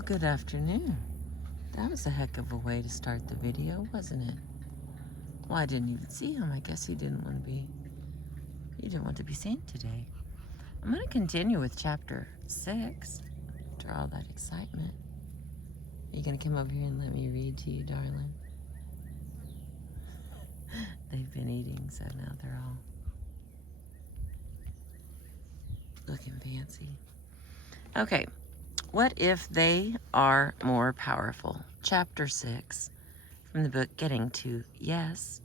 Well, good afternoon. That was a heck of a way to start the video, wasn't it? Well, I didn't even see him. I guess he didn't want to be seen today. I'm going to continue with chapter 6 after all that excitement. Are you going to come over here and let me read to you, darling? They've been eating, so now they're all looking fancy. Okay. What if they are more powerful? Chapter 6 from the book Getting to Yes.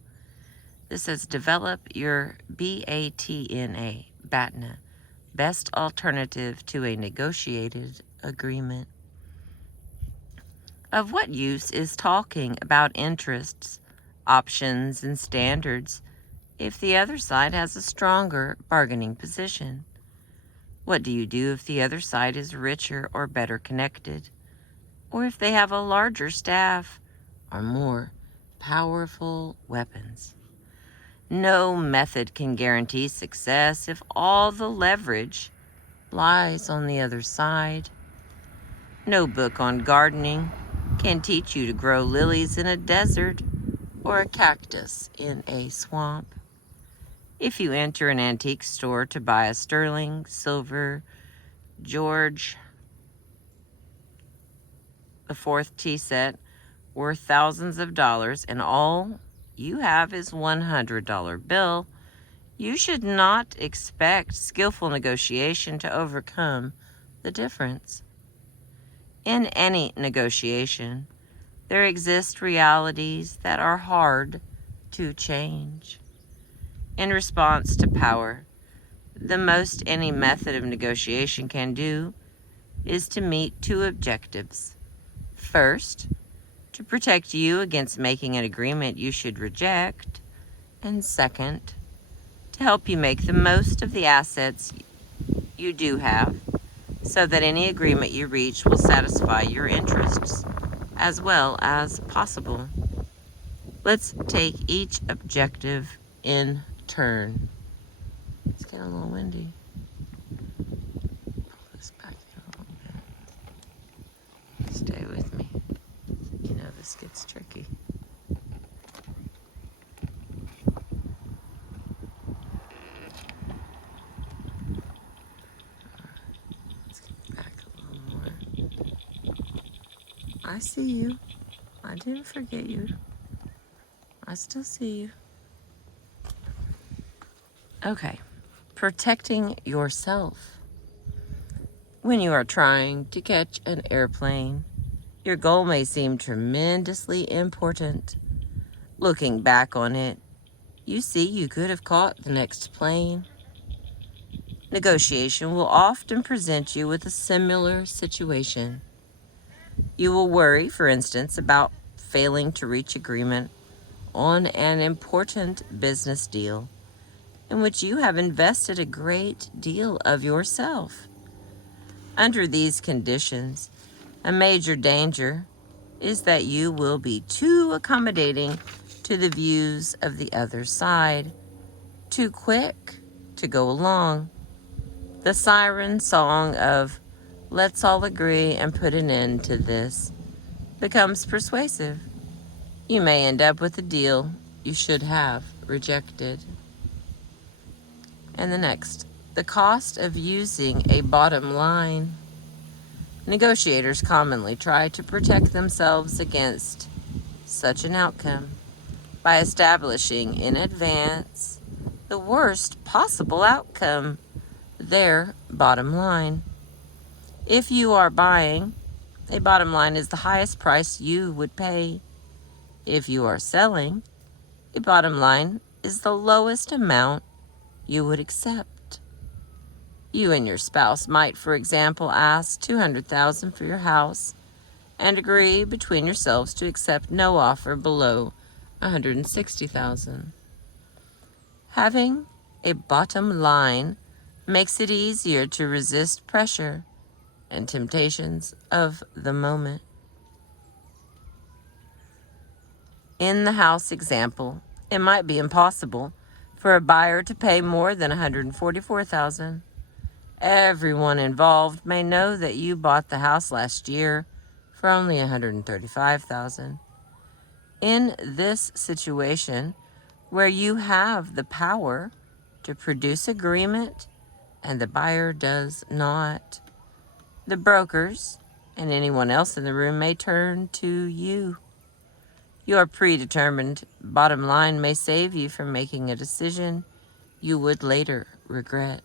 This says, develop your BATNA, best alternative to a negotiated agreement. Of what use is talking about interests, options, and standards if the other side has a stronger bargaining position? What do you do if the other side is richer or better connected? Or if they have a larger staff or more powerful weapons? No method can guarantee success if all the leverage lies on the other side. No book on gardening can teach you to grow lilies in a desert or a cactus in a swamp. If you enter an antique store to buy a sterling silver George IV tea set worth thousands of dollars and all you have is $100 bill, you should not expect skillful negotiation to overcome the difference. In any negotiation, there exist realities that are hard to change. In response to power, the most any method of negotiation can do is to meet two objectives. First, to protect you against making an agreement you should reject, and second, to help you make the most of the assets you do have so that any agreement you reach will satisfy your interests as well as possible. Let's take each objective in turn. It's getting a little windy. Pull this back in a little bit. Stay with me. You know this gets tricky. Let's get back a little more. I see you. I didn't forget you. I still see you. Okay. Protecting yourself. When you are trying to catch an airplane, your goal may seem tremendously important. Looking back on it, you see you could have caught the next plane. Negotiation will often present you with a similar situation. You will worry, for instance, about failing to reach agreement on an important business deal in which you have invested a great deal of yourself. Under these conditions, a major danger is that you will be too accommodating to the views of the other side, too quick to go along. The siren song of "let's all agree and put an end to this" becomes persuasive. You may end up with a deal you should have rejected. And the next, the cost of using a bottom line. Negotiators commonly try to protect themselves against such an outcome by establishing in advance the worst possible outcome, their bottom line. If you are buying, a bottom line is the highest price you would pay. If you are selling, a bottom line is the lowest amount you would accept. You and your spouse might, for example, ask $200,000 for your house and agree between yourselves to accept no offer below $160,000. Having a bottom line makes it easier to resist pressure and temptations of the moment. In the house example, it might be impossible for a buyer to pay more than $144,000. Everyone involved may know that you bought the house last year for only $135,000. In this situation, where you have the power to produce agreement and the buyer does not, the brokers and anyone else in the room may turn to you. Your predetermined bottom line may save you from making a decision you would later regret.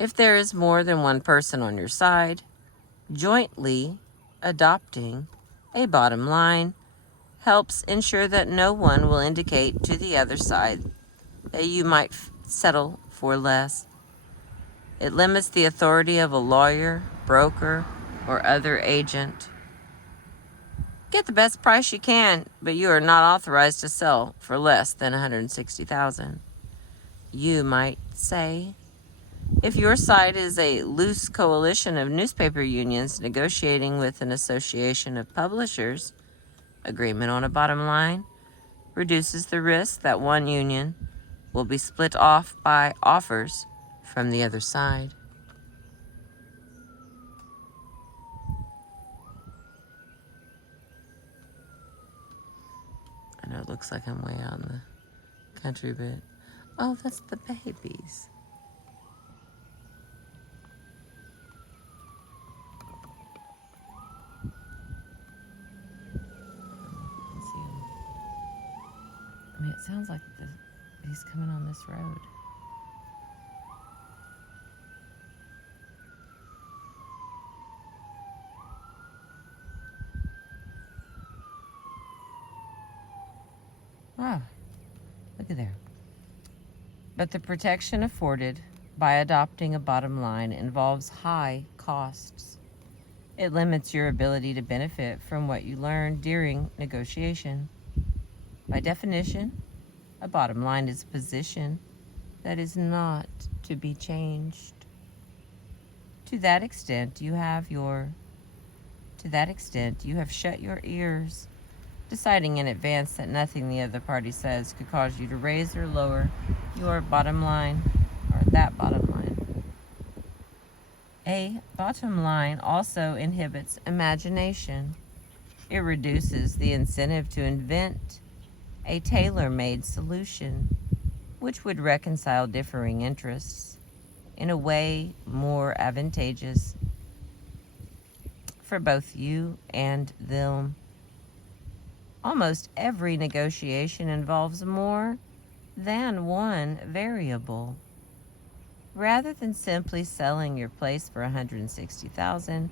If there is more than one person on your side, jointly adopting a bottom line helps ensure that no one will indicate to the other side that you might settle for less. It limits the authority of a lawyer, broker, or other agent. Get the best price you can, but you are not authorized to sell for less than $160,000. You might say, if your side is a loose coalition of newspaper unions negotiating with an association of publishers, agreement on a bottom line reduces the risk that one union will be split off by offers from the other side. I know it looks like I'm way out in the country, but oh, that's the babies. I mean, it sounds like he's coming on this road. Wow, look at there. But the protection afforded by adopting a bottom line involves high costs. It limits your ability to benefit from what you learn during negotiation. By definition, a bottom line is a position that is not to be changed. To that extent, you have shut your ears, deciding in advance that nothing the other party says could cause you to raise or lower your bottom line or that bottom line. A bottom line also inhibits imagination. It reduces the incentive to invent a tailor-made solution which would reconcile differing interests in a way more advantageous for both you and them. Almost every negotiation involves more than one variable. Rather than simply selling your place for $160,000,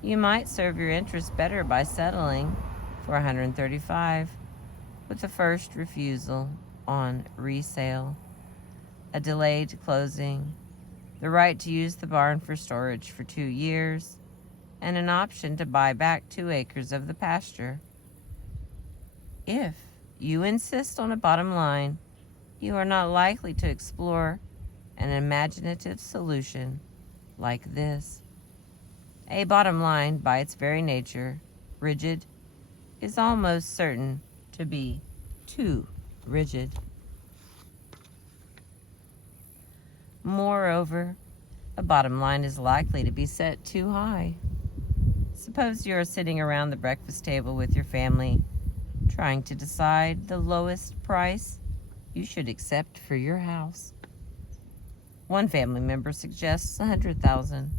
you might serve your interests better by settling for $135,000 with the first refusal on resale, a delayed closing, the right to use the barn for storage for 2 years, and an option to buy back 2 acres of the pasture. If you insist on a bottom line, you are not likely to explore an imaginative solution like this. A bottom line, by its very nature, rigid, is almost certain to be too rigid. Moreover, a bottom line is likely to be set too high. Suppose you are sitting around the breakfast table with your family, trying to decide the lowest price you should accept for your house. One family member suggests $100,000.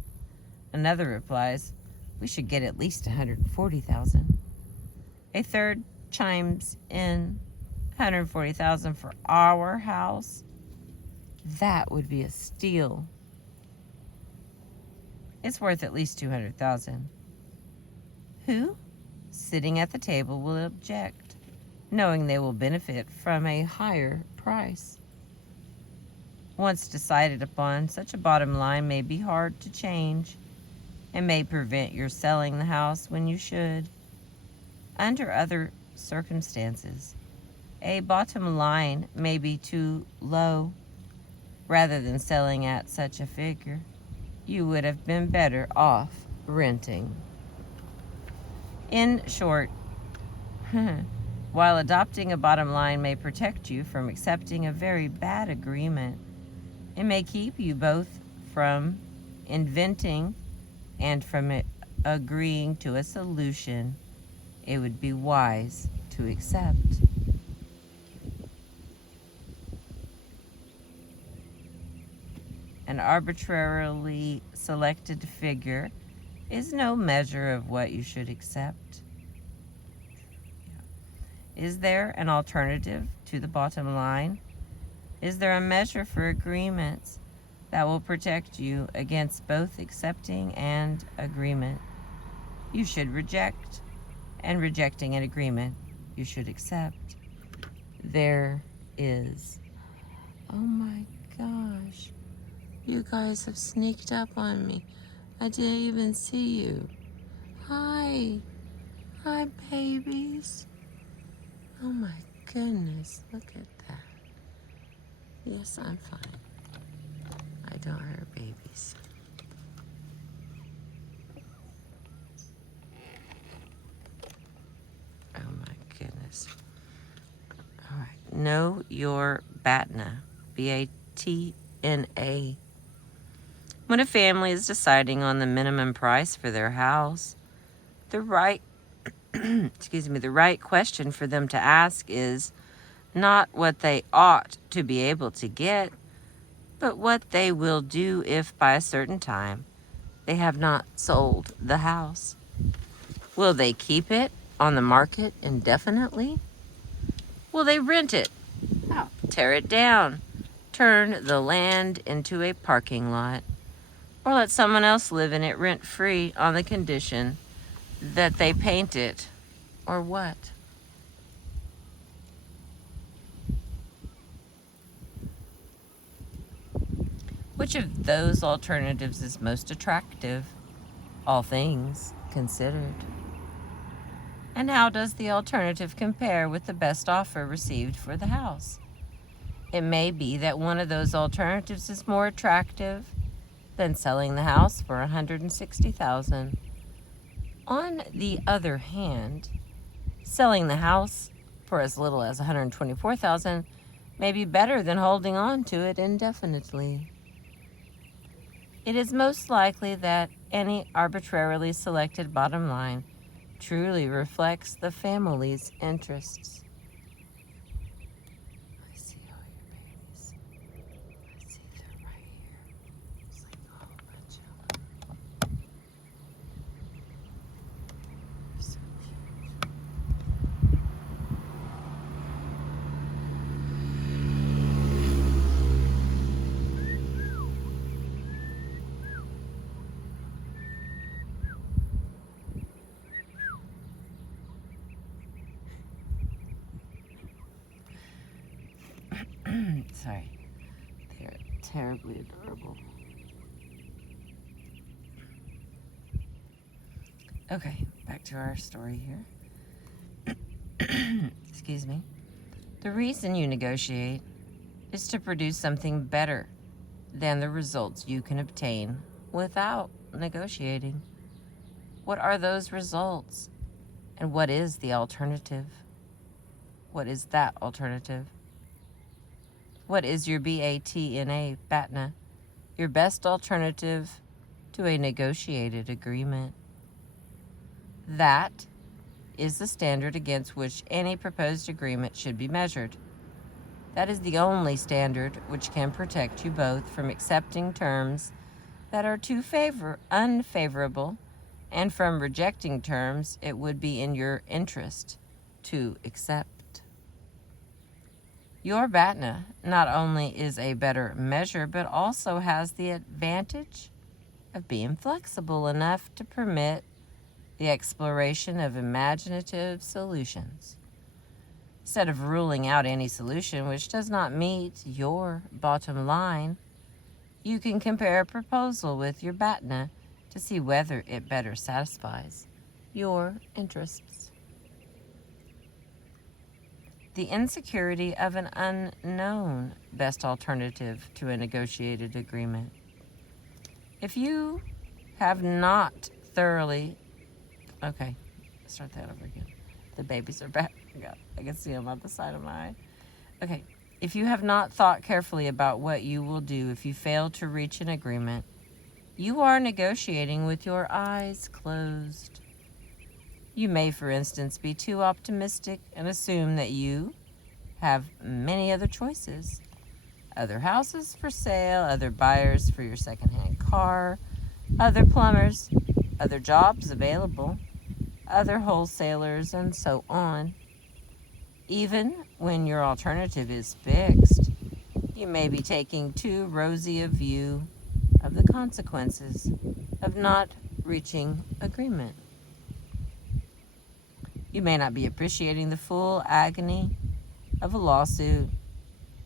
Another replies, "We should get at least $140,000. A third chimes in, $140,000 for our house? That would be a steal. It's worth at least $200,000. Who, sitting at the table, will object, knowing they will benefit from a higher price? Once decided upon, such a bottom line may be hard to change and may prevent your selling the house when you should. Under other circumstances, a bottom line may be too low. Rather than selling at such a figure, you would have been better off renting. In short, while adopting a bottom line may protect you from accepting a very bad agreement, it may keep you both from inventing and from agreeing to a solution it would be wise to accept. An arbitrarily selected figure is no measure of what you should accept. Is there an alternative to the bottom line? Is there a measure for agreements that will protect you against both accepting and agreement? You should reject, and rejecting an agreement you should accept. There is. Oh my gosh. You guys have sneaked up on me. I didn't even see you. Hi. Hi, babies. Oh my goodness. Look at that. Yes, I'm fine. I don't hurt babies. Oh my goodness. All right. Know your BATNA. BATNA. When a family is deciding on the minimum price for their house, the right the right question for them to ask is not what they ought to be able to get, but what they will do if by a certain time they have not sold the house. Will they keep it on the market indefinitely? Will they rent it, tear it down, turn the land into a parking lot, or let someone else live in it rent-free on the condition that they paint it, or what? Which of those alternatives is most attractive, all things considered? And how does the alternative compare with the best offer received for the house? It may be that one of those alternatives is more attractive than selling the house for $160,000. On the other hand, selling the house for as little as $124,000 may be better than holding on to it indefinitely. It is most likely that any arbitrarily selected bottom line truly reflects the family's interests. I see all your babies. I see them right here. It's like a whole bunch of them. You're so cute. Sorry. They're terribly adorable. Okay, back to our story here. Excuse me. The reason you negotiate is to produce something better than the results you can obtain without negotiating. What are those results? And what is the alternative? What is that alternative? What is your BATNA, BATNA, your best alternative to a negotiated agreement? That is the standard against which any proposed agreement should be measured. That is the only standard which can protect you both from accepting terms that are too unfavorable and from rejecting terms it would be in your interest to accept. Your BATNA not only is a better measure, but also has the advantage of being flexible enough to permit the exploration of imaginative solutions. Instead of ruling out any solution which does not meet your bottom line, you can compare a proposal with your BATNA to see whether it better satisfies your interests. The insecurity of an unknown best alternative to a negotiated agreement. If you have not thoroughly... Okay, start that over again. The babies are back. I can see them on the side of my eye. Okay, if you have not thought carefully about what you will do if you fail to reach an agreement, You are negotiating with your eyes closed. You may, for instance, be too optimistic and assume that you have many other choices. Other houses for sale, other buyers for your secondhand car, other plumbers, other jobs available, other wholesalers, and so on. Even when your alternative is fixed, you may be taking too rosy a view of the consequences of not reaching agreement. You may not be appreciating the full agony of a lawsuit,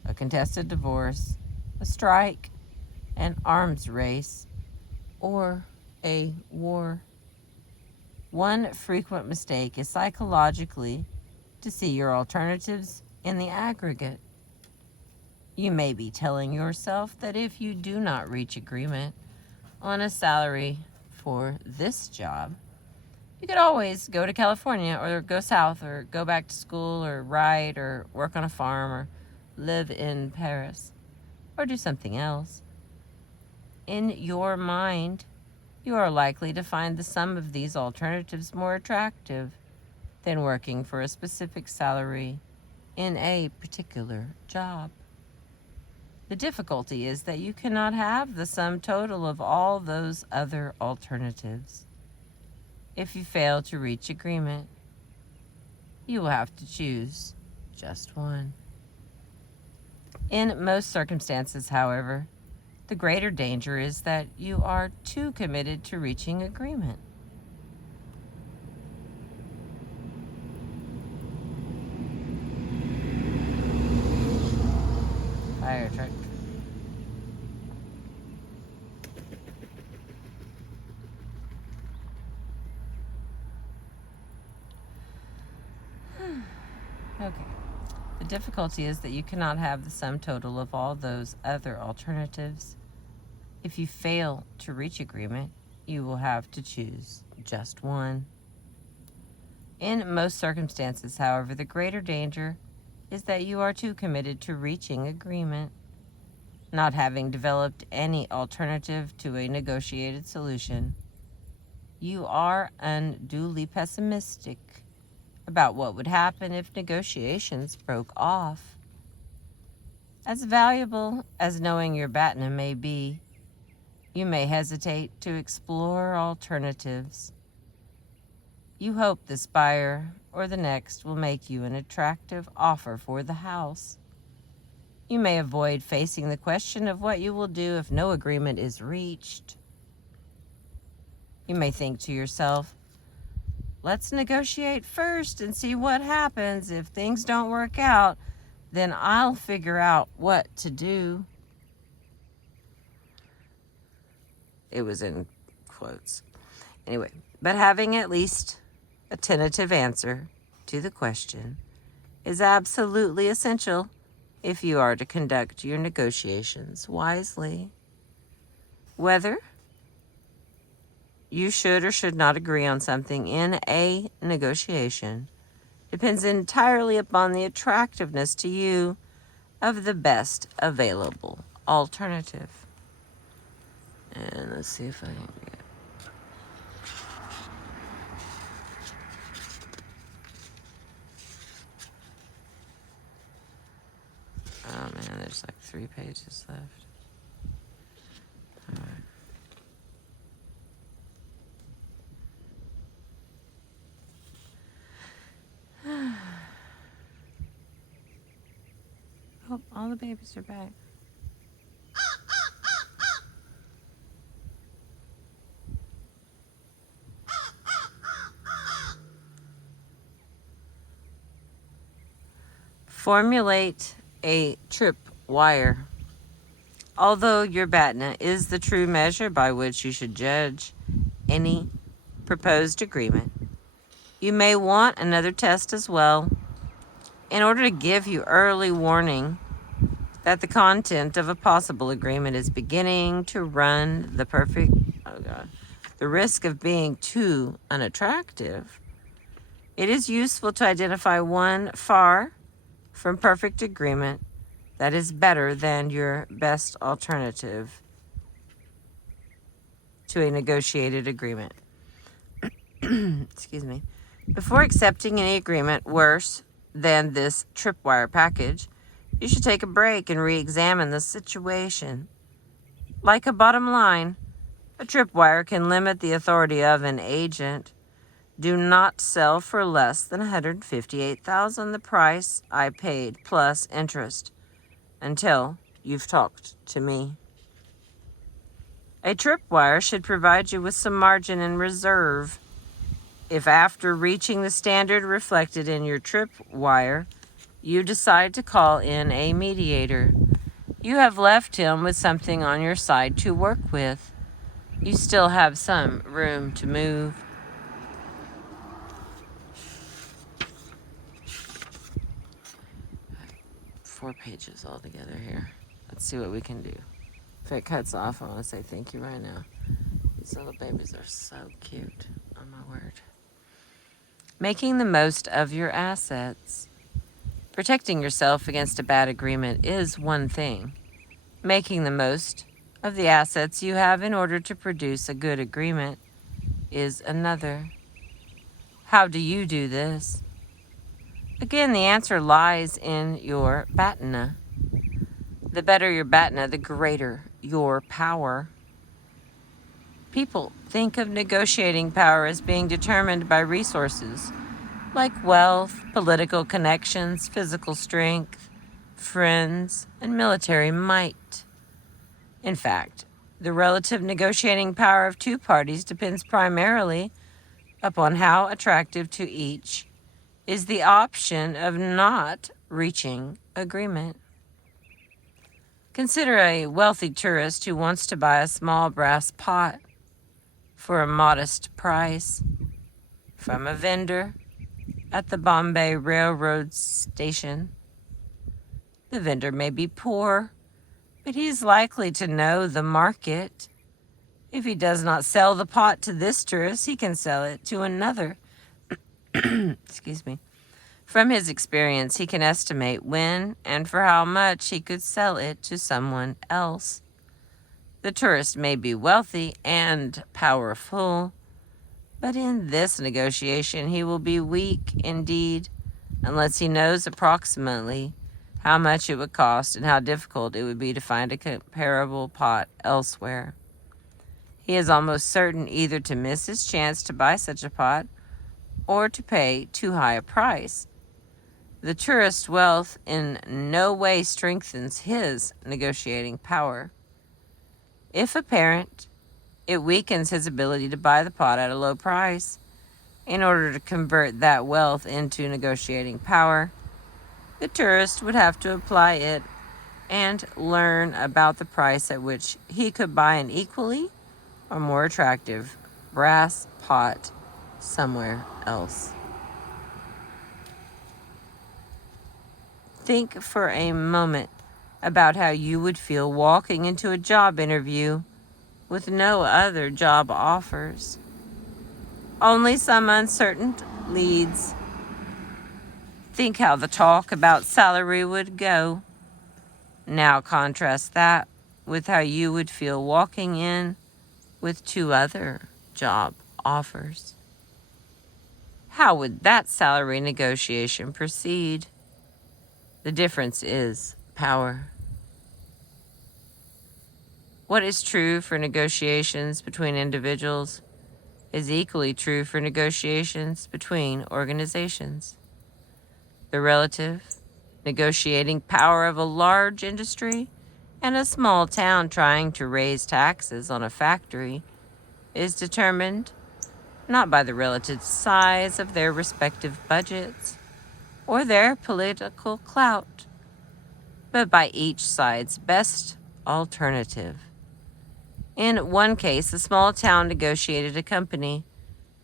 a contested divorce, a strike, an arms race, or a war. One frequent mistake is psychologically to see your alternatives in the aggregate. You may be telling yourself that if you do not reach agreement on a salary for this job, you could always go to California or go south or go back to school or write or work on a farm or live in Paris or do something else. In your mind, you are likely to find the sum of these alternatives more attractive than working for a specific salary in a particular job. The difficulty is that you cannot have the sum total of all those other alternatives. If you fail to reach agreement, you will have to choose just one. In most circumstances, however, the greater danger is that you are too committed to reaching agreement. Fire truck. Okay. The difficulty is that you cannot have the sum total of all those other alternatives. If you fail to reach agreement, you will have to choose just one. In most circumstances, however, the greater danger is that you are too committed to reaching agreement. Not having developed any alternative to a negotiated solution, you are unduly pessimistic about what would happen if negotiations broke off. As valuable as knowing your BATNA may be, you may hesitate to explore alternatives. You hope this buyer or the next will make you an attractive offer for the house. You may avoid facing the question of what you will do if no agreement is reached. You may think to yourself, let's negotiate first and see what happens. If things don't work out, then I'll figure out what to do. It was in quotes. Anyway, but having at least a tentative answer to the question is absolutely essential if you are to conduct your negotiations wisely. Whether you should or should not agree on something in a negotiation depends entirely upon the attractiveness to you of the best available alternative. And let's see if I can get... Oh man, there's like 3 pages left. All right. Oh, all the babies are back. Formulate a tripwire. Although your BATNA is the true measure by which you should judge any proposed agreement, you may want another test as well in order to give you early warning that the content of a possible agreement is beginning to run the risk of being too unattractive. It is useful to identify one far from perfect agreement that is better than your best alternative. to a negotiated agreement. Excuse me. Before accepting any agreement worse than this tripwire package, you should take a break and re-examine the situation. Like a bottom line, a tripwire can limit the authority of an agent. Do not sell for less than $158,000, the price I paid plus interest, until you've talked to me. A tripwire should provide you with some margin and reserve. If after reaching the standard reflected in your tripwire, you decide to call in a mediator, you have left him with something on your side to work with. You still have some room to move. Four pages altogether here. Let's see what we can do. If it cuts off, I want to say thank you right now. These little babies are so cute. Oh my word. Making the most of your assets. Protecting yourself against a bad agreement is one thing. Making the most of the assets you have in order to produce a good agreement is another. How do you do this? Again, the answer lies in your BATNA. The better your BATNA, the greater your power. People think of negotiating power as being determined by resources like wealth, political connections, physical strength, friends, and military might. In fact, the relative negotiating power of two parties depends primarily upon how attractive to each is the option of not reaching agreement. Consider a wealthy tourist who wants to buy a small brass pot for a modest price from a vendor at the Bombay Railroad Station. The vendor may be poor, but he is likely to know the market. If he does not sell the pot to this tourist, he can sell it to another. Excuse me. From his experience, he can estimate when and for how much he could sell it to someone else. The tourist may be wealthy and powerful, but in this negotiation he will be weak indeed, unless he knows approximately how much it would cost and how difficult it would be to find a comparable pot elsewhere. He is almost certain either to miss his chance to buy such a pot or to pay too high a price. The tourist's wealth in no way strengthens his negotiating power. If apparent, it weakens his ability to buy the pot at a low price. In order to convert that wealth into negotiating power, the tourist would have to apply it and learn about the price at which he could buy an equally or more attractive brass pot somewhere else. Think for a moment about how you would feel walking into a job interview with no other job offers, only some uncertain leads. Think how the talk about salary would go. Now contrast that with how you would feel walking in with two other job offers. How would that salary negotiation proceed? The difference is power. What is true for negotiations between individuals is equally true for negotiations between organizations. The relative negotiating power of a large industry and a small town trying to raise taxes on a factory is determined not by the relative size of their respective budgets or their political clout, but by each side's best alternative. In one case, a small town negotiated a company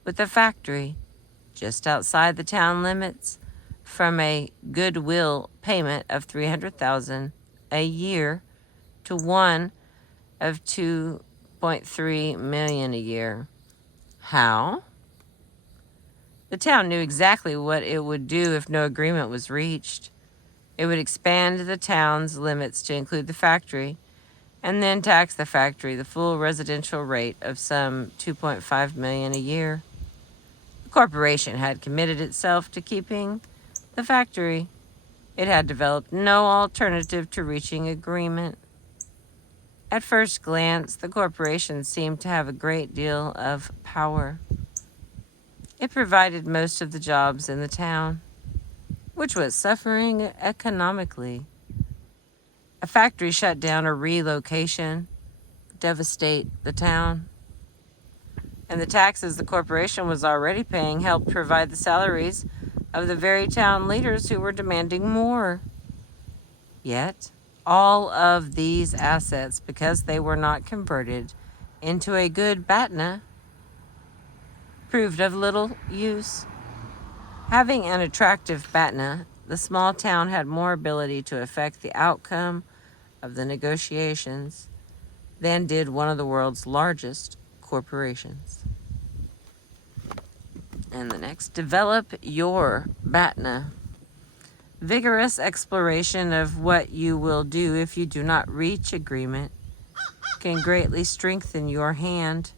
with a factory just outside the town limits from a goodwill payment of $300,000 a year to one of $2.3 million a year. How? The town knew exactly what it would do if no agreement was reached. It would expand the town's limits to include the factory and then tax the factory the full residential rate of some $2.5 million a year. The corporation had committed itself to keeping the factory. It had developed no alternative to reaching agreement. At first glance, the corporation seemed to have a great deal of power. It provided most of the jobs in the town, which was suffering economically. A factory shutdown or relocation devastate the town, and the taxes the corporation was already paying helped provide the salaries of the very town leaders who were demanding more. Yet, all of these assets, because they were not converted into a good BATNA, proved of little use. Having an attractive BATNA, the small town had more ability to affect the outcome of the negotiations than did one of the world's largest corporations. And the next, develop your BATNA. Vigorous exploration of what you will do if you do not reach agreement can greatly strengthen your hand.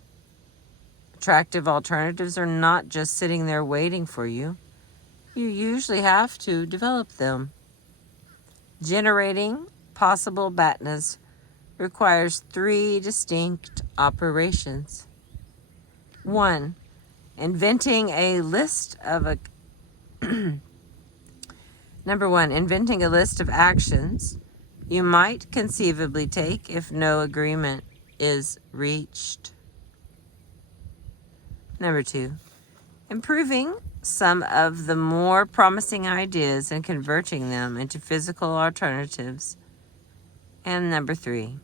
Attractive alternatives are not just sitting there waiting for you. You usually have to develop them. Generating possible BATNAs requires 3 distinct operations. 1. Inventing a list of Number 1, inventing a list of actions you might conceivably take if no agreement is reached. Number 2, improving some of the more promising ideas and converting them into physical alternatives. And number 3,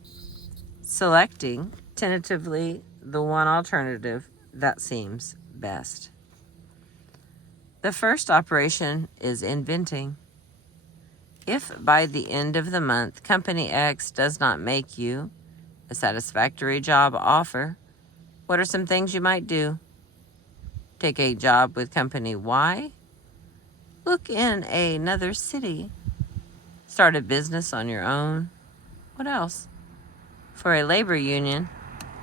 selecting tentatively the one alternative that seems best. The first operation is inventing. If by the end of the month Company X does not make you a satisfactory job offer, what are some things you might do? Take a job with Company Y? Look in another city? Start a business on your own? What else? For a labor union,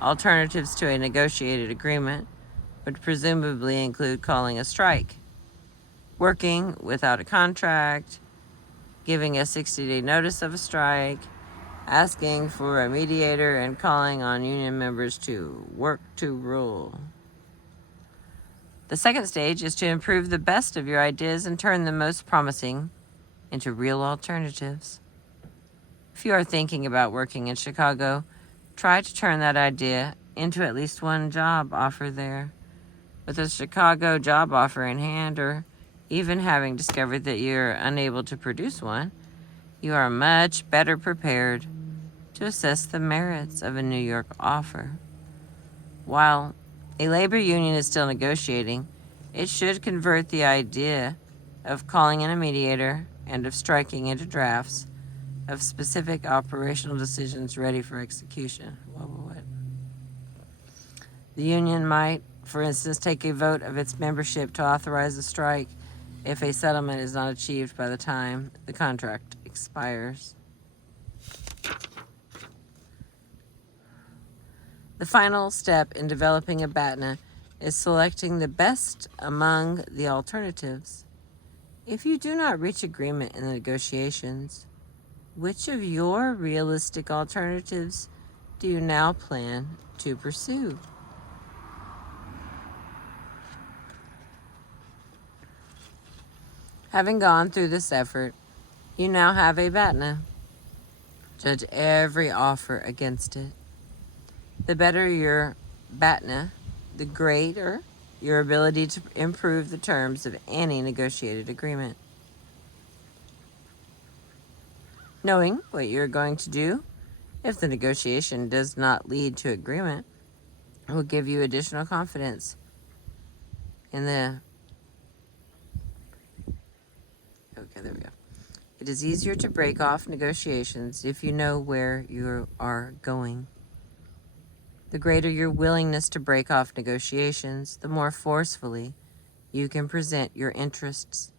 alternatives to a negotiated agreement would presumably include calling a strike, working without a contract, giving a 60-day notice of a strike, asking for a mediator, and calling on union members to work to rule. The second stage is to improve the best of your ideas and turn the most promising into real alternatives. If you are thinking about working in Chicago, try to turn that idea into at least one job offer there. With a Chicago job offer in hand, or even having discovered that you're unable to produce one, you are much better prepared to assess the merits of a New York offer. While a labor union is still negotiating, it should convert the idea of calling in a mediator and of striking into drafts of specific operational decisions ready for execution. What? The union might, for instance, take a vote of its membership to authorize a strike if a settlement is not achieved by the time the contract expires. The final step in developing a BATNA is selecting the best among the alternatives. If you do not reach agreement in the negotiations, which of your realistic alternatives do you now plan to pursue? Having gone through this effort, you now have a BATNA. Judge every offer against it. The better your BATNA, the greater your ability to improve the terms of any negotiated agreement. Knowing what you're going to do if the negotiation does not lead to agreement will give you additional confidence in the... Okay, there we go. It is easier to break off negotiations if you know where you are going. The greater your willingness to break off negotiations, the more forcefully you can present your interests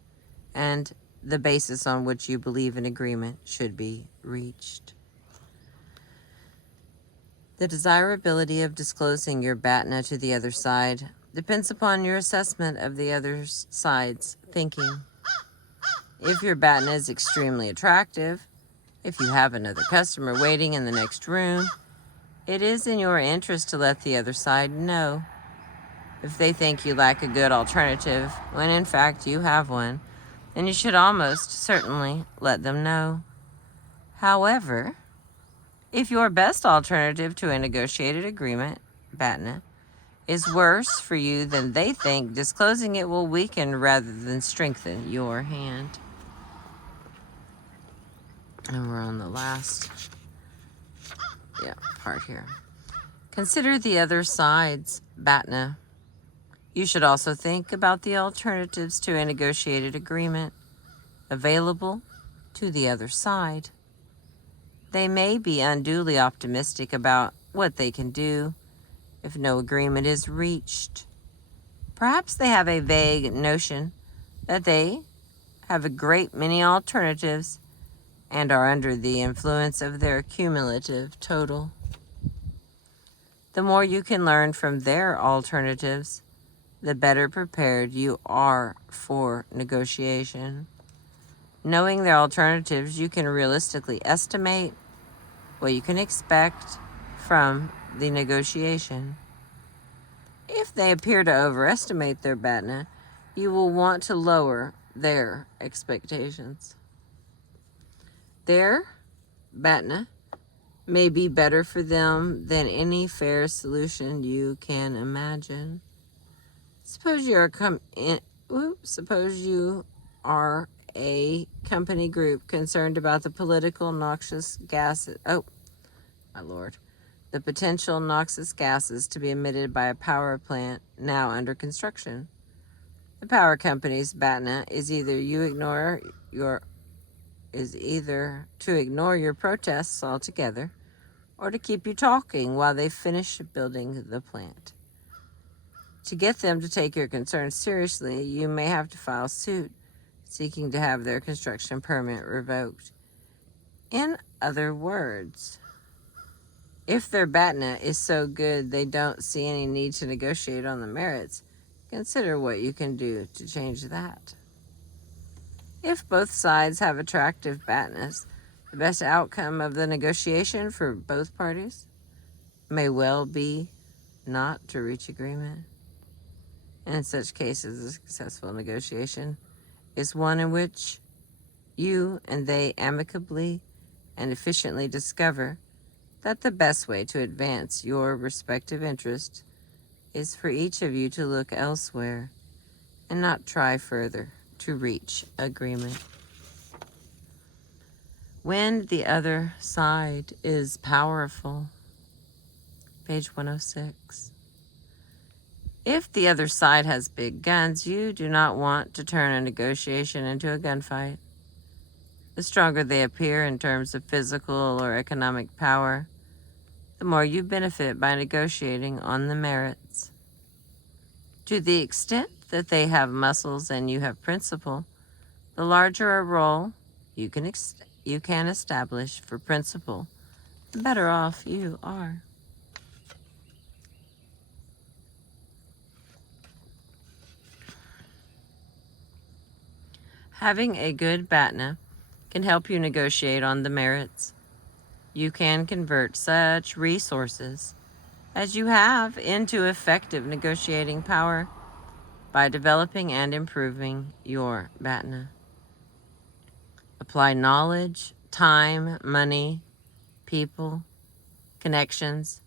and the basis on which you believe an agreement should be reached. The desirability of disclosing your BATNA to the other side depends upon your assessment of the other side's thinking. If your BATNA is extremely attractive, if you have another customer waiting in the next room, it is in your interest to let the other side know. If they think you lack a good alternative, when in fact you have one, then you should almost certainly let them know. However, if your best alternative to a negotiated agreement, BATNA, is worse for you than they think, disclosing it will weaken rather than strengthen your hand. And we're on the last part here. Consider the other side's BATNA. You should also think about the alternatives to a negotiated agreement available to the other side. They may be unduly optimistic about what they can do if no agreement is reached. Perhaps they have a vague notion that they have a great many alternatives and are under the influence of their cumulative total. The more you can learn from their alternatives, the better prepared you are for negotiation. Knowing their alternatives, you can realistically estimate what you can expect from the negotiation. If they appear to overestimate their BATNA, you will want to lower their expectations. Their BATNA may be better for them than any fair solution you can imagine. Suppose you are a company group concerned about the political noxious gases. Oh, my Lord. The potential noxious gases to be emitted by a power plant now under construction. The power company's BATNA is either to ignore your protests altogether, or to keep you talking while they finish building the plant. To get them to take your concerns seriously, you may have to file suit seeking to have their construction permit revoked. In other words, if their BATNA is so good they don't see any need to negotiate on the merits, consider what you can do to change that. If both sides have attractive BATNAs, the best outcome of the negotiation for both parties may well be not to reach agreement. And in such cases, a successful negotiation is one in which you and they amicably and efficiently discover that the best way to advance your respective interests is for each of you to look elsewhere and not try further to reach agreement. When the other side is powerful, page 106. If the other side has big guns, you do not want to turn a negotiation into a gunfight. The stronger they appear in terms of physical or economic power, the more you benefit by negotiating on the merits. To the extent that they have muscles and you have principle, the larger a role you can establish for principle, the better off you are. Having a good BATNA can help you negotiate on the merits. You can convert such resources as you have into effective negotiating power by developing and improving your BATNA. Apply knowledge, time, money, people, connections,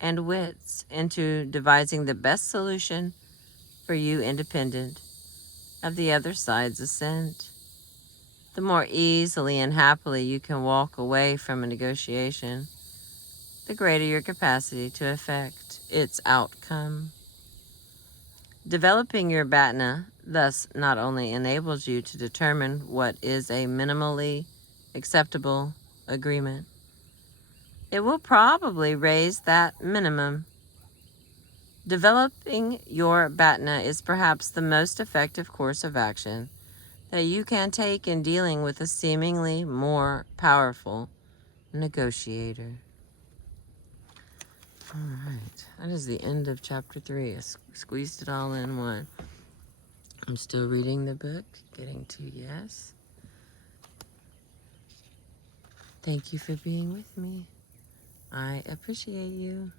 and wits into devising the best solution for you independent of the other side's assent. The more easily and happily you can walk away from a negotiation, the greater your capacity to affect its outcome. Developing your BATNA thus not only enables you to determine what is a minimally acceptable agreement, it will probably raise that minimum. Developing your BATNA is perhaps the most effective course of action that you can take in dealing with a seemingly more powerful negotiator. All right. That is the end of chapter 3. I squeezed it all in one. I'm still reading the book, getting to yes. Thank you for being with me. I appreciate you.